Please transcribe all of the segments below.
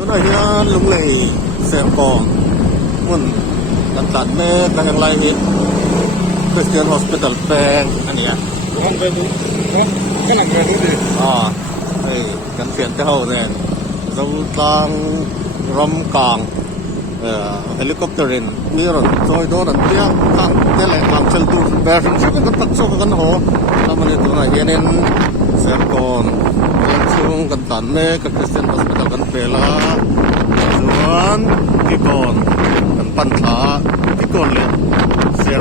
ตัวนี้ลุงเลยเสียงกองมันตัดแม่ตั้งอย่างไรนี่คริสเตียนฮอสพิทอลแปลงอันนี้ห้องไปดูห้องขนาดนั้นดูดิไอ้กันเสียนเท่าเนี่ยเราตั้งรำกลางเฮลิคอปเตอร์นมีรถจอยโดนเตี้ยตั้งเตะหลังเชลตูแบร์ฟินช่วยกันตักโซ่กันหัวแล้วมันตัวไหนเน้นเสียงกองช่วงกันตันแม่กับคริสเตียนฮอสพิทอลกันเปล่าส่วนที่ก่อนกันปัญหาที่ก่อนเลยเสียง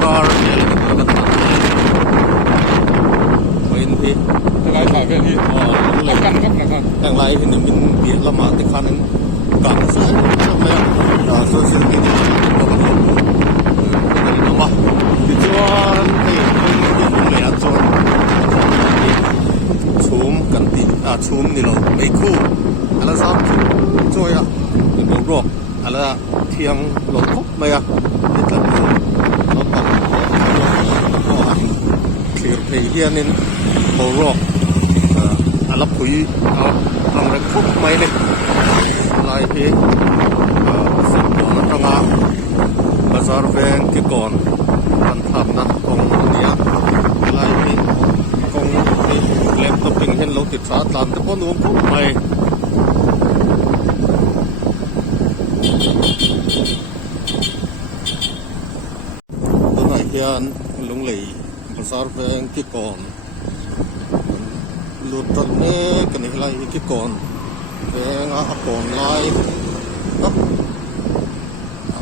คาร์เนี่ยกันตันไม่อินทีอะไรฝ่ายเป็นที่เลยกันครับนะครับแต่งไรที่หนึ่งเป็นเบียดละหมาดที่คันนึงกลางซ้ายใช่ไหมโซเชียลมีเดียก็มันลงเอามาที่จวนที่เป็นเหลี่ยมจวนชุ่มกันตีชุ่มนี่เราไม่คู่อะไรซ้ำช่วยเป็นโรคอะไรเที่ยงหลงคุกไหมที่ตัดรถตัดเคลียร์เพย์เฮียนินโรคอะไรปุ๋ยทำอะไรคุกไหมเนี่ยอะไรที่สิ่งของนั้นต่างภาษาแรงที่ก่อนมันทำนะตรงนี้อะไรที่ตรงที่เล่มตัวปิงเห็นเราติดสาตามแต่พอหนุ่มคุกไหมตัวไหนเพียนลงเลยภาษาแรงที่ก่อนหลุดตัดเนื้อกันอะไรที่ก่อนแรงก่อนลาย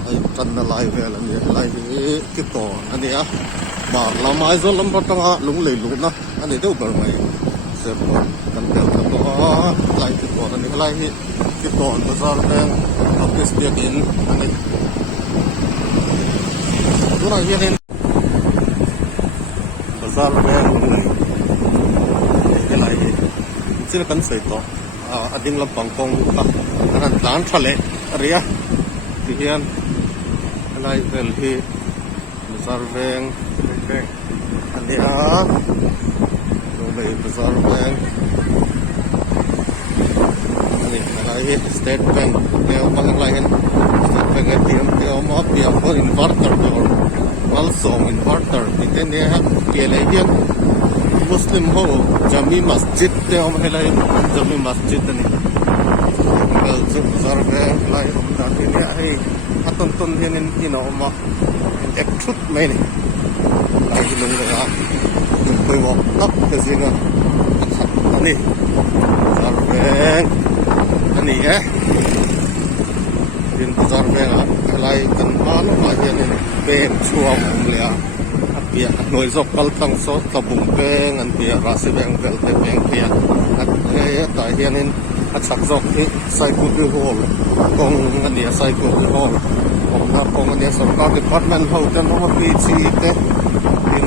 ไอ้ตันอะไรเวลาเนี่ยอะไรที่ก่อนอันนี้บาดละไม้ส่วนลำบากต่างหลงเลยหลุดนะอันนี้เดี๋ยวแบบไหนเสียบกันเดียวกันตัวอะไรที่ก่อนอันนี้อะไรที่ก่อนภาษาแรงอัพเดทเดียกินอันนี้ตัวไหนเห็นภาษาแรงลงเลยอะไรซึ่งกันเสร็จต่อดิ่งลำปังกงกับนั่นหลานทะเลอะไรที่เห็นอะไรเป็นที่ภาษาแรงอันนี้ลงเลยภาษาแรงอันนี้อะไรสเตทแบงค์เดี๋ยวมาอะไรกันสเตทแบงค์เดี๋ยวมาเปลี่ยนเป็นอินเวอร์เตอร์ตัววัลส่งอินเวอร์เตอร์ที่เนี่ยเกี่ยวอะไรกันมุสลิมเขาจะมีมัสยิดเดียวไม่เลยจะมีมัสยิดนี่ก็จะสร้างเรื่องอะไรต่างๆที่เนี่ยให้ต้นที่นี่น้องมาเอ็กชุดไม่เนี่ยอะไรที่ลงเลยเคยบอกนับแต่สิ่งอันนี้สร้างเรื่องอันนี้เป็นสร้างเรื่องอะไรกันมาแล้วมาเห็นนี่เป็นช่วงเลยpia noi zokal tang so tabung peng an pia rasi beng vel te peng pia at ta hianin at sak zok hi cycle hall kong ania cycle hall kong ania sarkar department ho ten no pi chi te in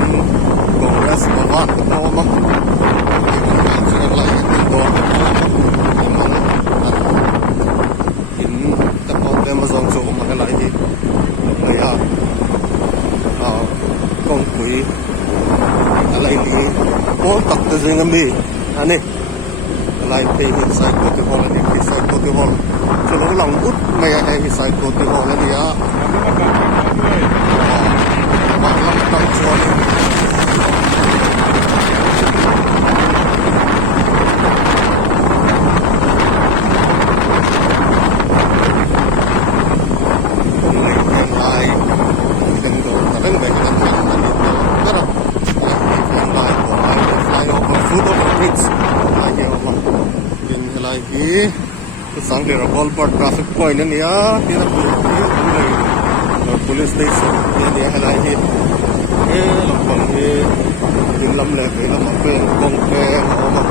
congress bawat ko ma in ta ko te ma zong so ma la hi ya con quỷ lại thì có tập từ riêng em đi anh đi lại thì hiện sai của tôi là hiện sai của tôi cho nó lòng út mày hiện sai của tôi là gì á bạn làm tập cho sang le ball पर traffic point ni ya tira police station ni halai hi lampang hi din lam le ke lam pe kong pe ma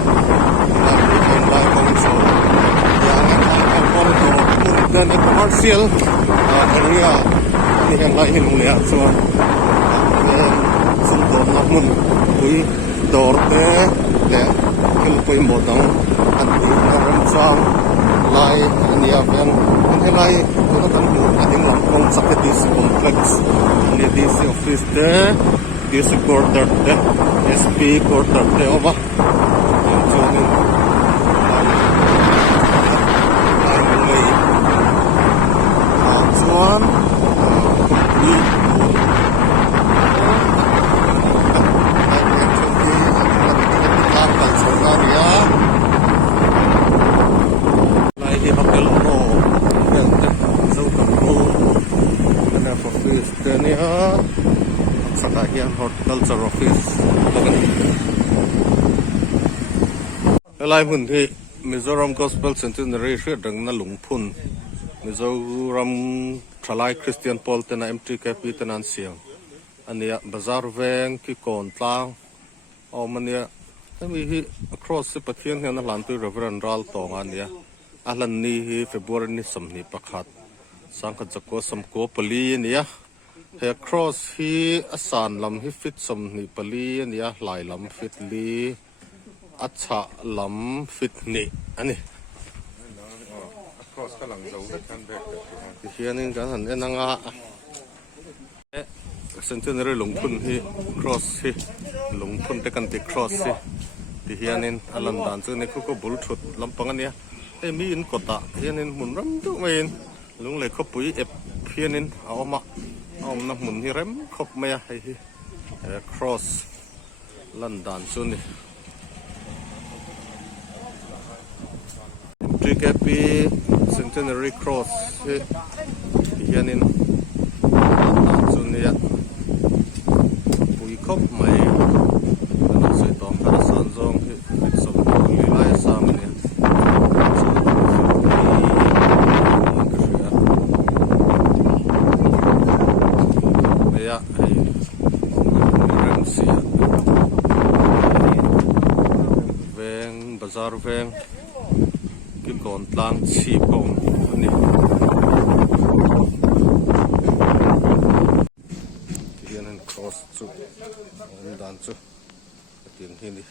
la ni lai kong so ya na ko to dan commercial area ni halai hi lu ya so sum to na mun pui dor te le kil pui mo dang an ti ram sang lai ania yang helai ko kan mu ading lam kong sakit dis complex ni dis office de dis quarter de SP quarter de over joining Horticulture Office ตัวกันอะไรหุ่นที่ Mizoram Gospel Centenary เชื่อดังนั่นหลงพุ่น Mizoram ทลายคริสเตียนปอลเตนะ MTKP เตนันเสียงอันเนี้ยบาซาร์เวงที่ก่อนตางเอามันเนี้ยถ้ามีที่ across สิบประเทศเนี่ยนั่นหลานตัว Reverend Ral ต่ออันเนี้ยอันนี้ที่ February นี้สำนีประคัดสังกัดจักรสมโกปลีเนี่ยเฮ across ที่อาสานลำที่ฟิตสำนีปลีเนี่ยหลายลำฟิตลีอัชะลำฟิตนี่อันนี้ cross กำลังจะวิ่งกันแบบ ที่เฮียนี่กันหันเอ็นังอ่ะเซนเตอร์นี่ลงทุนที่ cross ที่ลงทุนแต่กันที่ cross ที่เฮียนี่อันลันดานซึ่งในคุกก็บุลชุดลำปังอันเนี้ยมีอินกตะเฮียนี่หมุนรำตัวไม่อินลุงเลยเขาปุ๋ยเฮียนี่เอามาหมุนที่เร็มครบไม่ให้ cross ลันดานซึ่งนี่GKP Centenary Cross ที่เฮียนี่ส่วนนี้ปุ๋ยครบไหมแล้วใส่ตองพระสันจงที่สมบูรณ์หลายสามเนี่ยไม่อยากให้เรื่องเสียเวงบาซาร์เวงกิก่อนล้างชีพงอันนี้ที่นั่น cross จุดด้านจุดเตียงที่นี่